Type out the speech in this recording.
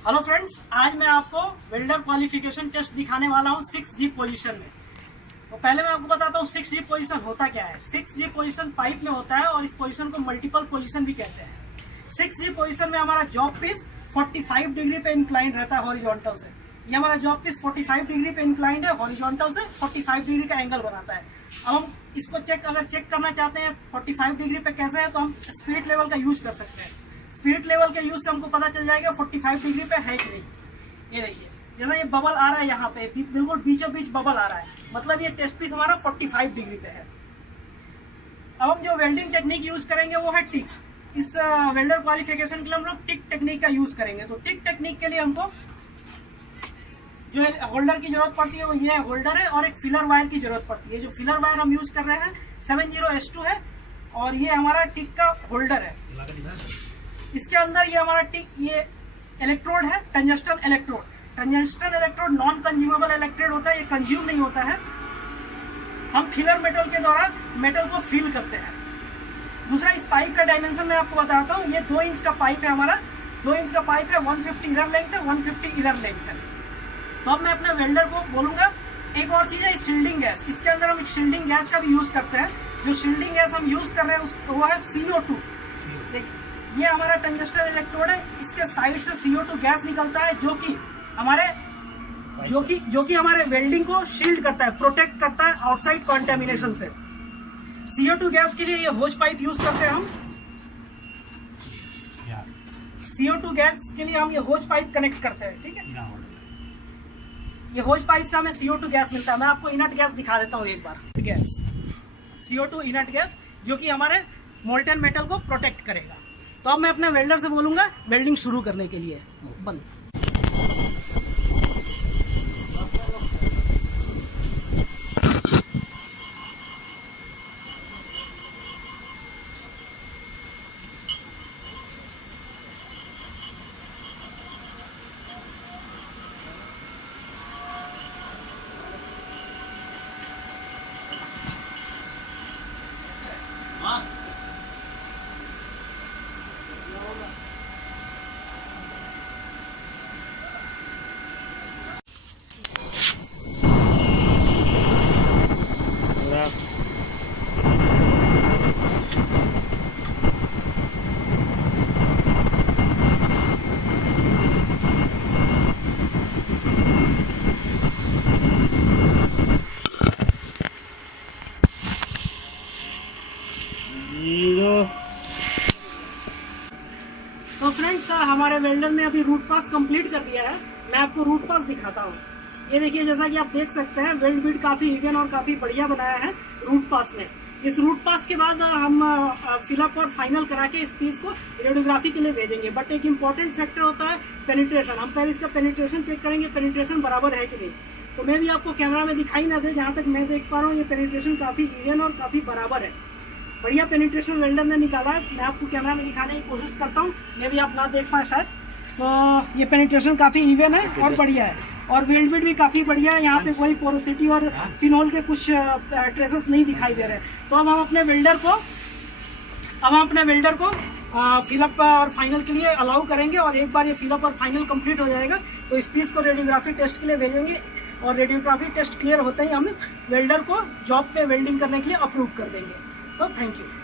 Hello friends, आज मैं आपको वेल्डर क्वालिफिकेशन टेस्ट दिखाने वाला हूँ 6G पोजीशन में। तो पहले मैं आपको बताता हूँ 6G पोजीशन होता क्या है। 6G पोजीशन पाइप में होता है और इस पोजीशन को मल्टीपल पोजीशन भी कहते हैं। 6G पोजीशन में हमारा जॉब पीस 45 डिग्री पे इंक्लाइंड रहता है हॉरिजॉन्टल से। ये हमारा जॉब पीस 45 डिग्री पे इंक्लाइंड है, हॉरिजॉन्टल से 45 डिग्री का एंगल बनाता है। अब हम इसको अगर चेक करना चाहते हैं 45 डिग्री पे कैसे है, तो हम स्पिरिट लेवल का यूज कर सकते हैं। स्पिरिट लेवल के यूज से हमको पता चल जाएगा 45 डिग्री पे है कि नहीं। ये देखिए, जैसा ये बबल आ रहा है यहाँ पे, बिल्कुल बीचों बीच बबल आ रहा है, मतलब ये टेस्ट पीस हमारा 45 डिग्री पे है। अब हम जो वेल्डिंग टेक्निक यूज करेंगे वो है टिक। इस वेल्डर क्वालिफिकेशन के लिए हम लोग टिक टेक्निक का यूज करेंगे। तो टिक टेक्निक के लिए हमको जो है होल्डर की जरूरत पड़ती है, वो ये होल्डर है, और एक फिलर वायर की जरूरत पड़ती है। जो फिलर वायर हम यूज कर रहे हैं 70S2 है, और ये हमारा टिक का होल्डर है। इसके अंदर ये हमारा टिक, ये इलेक्ट्रोड है, टंजस्टन electrode. टंजस्टन electrode non consumable electrode होता है, ये कंज्यूम नहीं होता है। हम फिलर मेटल के दौरान मेटल को फिल करते हैं। दूसरा, इस पाइप का डायमेंशन मैं आपको बताता हूँ। ये 2 इंच का पाइप है हमारा, 2 इंच का पाइप है, 150 इधर लेंथ है, 150 इधर लेंथ है। तो अब मैं अपने वेल्डर को बोलूंगा। एक और चीज है शील्डिंग गैस। इसके अंदर हम एक शील्डिंग गैस का भी यूज करते हैं। जो शील्डिंग गैस हम यूज कर रहे हैं वो है CO2। देखिए, ये हमारा टंजस्टन इलेक्ट्रोड है, इसके साइड से CO2 गैस निकलता है, जो कि हमारे वेल्डिंग को शील्ड करता है, प्रोटेक्ट करता है आउटसाइड कंटेमिनेशन से। CO2 गैस के लिए ये होज पाइप यूज करते हैं हम। CO2 गैस के लिए हम ये होज पाइप कनेक्ट करते हैं, ठीक है। ये होज पाइप से हमें CO2 गैस मिलता है। मैं आपको इनर्ट गैस दिखा देता हूँ एक बार। गैस CO2 इनर्ट गैस, जो कि हमारे मोल्टन मेटल को प्रोटेक्ट करेगा। तो अब मैं अपने वेल्डर से बोलूंगा वेल्डिंग शुरू करने के लिए। बंद। तो फ्रेंड्स, हमारे वेल्डर ने अभी रूट पास कंप्लीट कर दिया है। मैं आपको रूट पास दिखाता हूँ। ये देखिए, जैसा कि आप देख सकते हैं, वेल्ड बीट काफी इवन और काफी बढ़िया बनाया है रूट पास में। इस रूट पास के बाद हम फिलअप और फाइनल करा के इस पीस को रेडियोग्राफी के लिए भेजेंगे। बट एक इम्पॉर्टेंट फैक्टर होता है पेनिट्रेशन। हम पहले इसका पेनिट्रेशन चेक करेंगे, पेनिट्रेशन बराबर है कि नहीं। तो मैं भी आपको कैमरा में दिखाई ना दे, जहाँ तक मैं देख पा रहा हूँ ये पेनिट्रेशन काफी इवन और काफी बराबर है। बढ़िया पेनिट्रेशन वेल्डर ने निकाला है। मैं आपको कैमरा में दिखाने की कोशिश करता हूँ, ये भी आप ना देख पाए शायद। सो ये पेनिट्रेशन काफी इवन है और बढ़िया है, और वेल्ड बीट भी काफी बढ़िया है। यहाँ पे कोई पोरोसिटी और पिनहोल के कुछ ट्रेसेस नहीं दिखाई दे रहे। तो अब हम अपने वेल्डर को फिलअप और फाइनल के लिए अलाउ करेंगे, और एक बार ये फिलअप और फाइनल कंप्लीट हो जाएगा तो इस पीस को रेडियोग्राफी टेस्ट के लिए भेजेंगे, और रेडियोग्राफी टेस्ट क्लियर होते ही हम इस वेल्डर को जॉब पे वेल्डिंग करने के लिए अप्रूव कर देंगे। So thank you.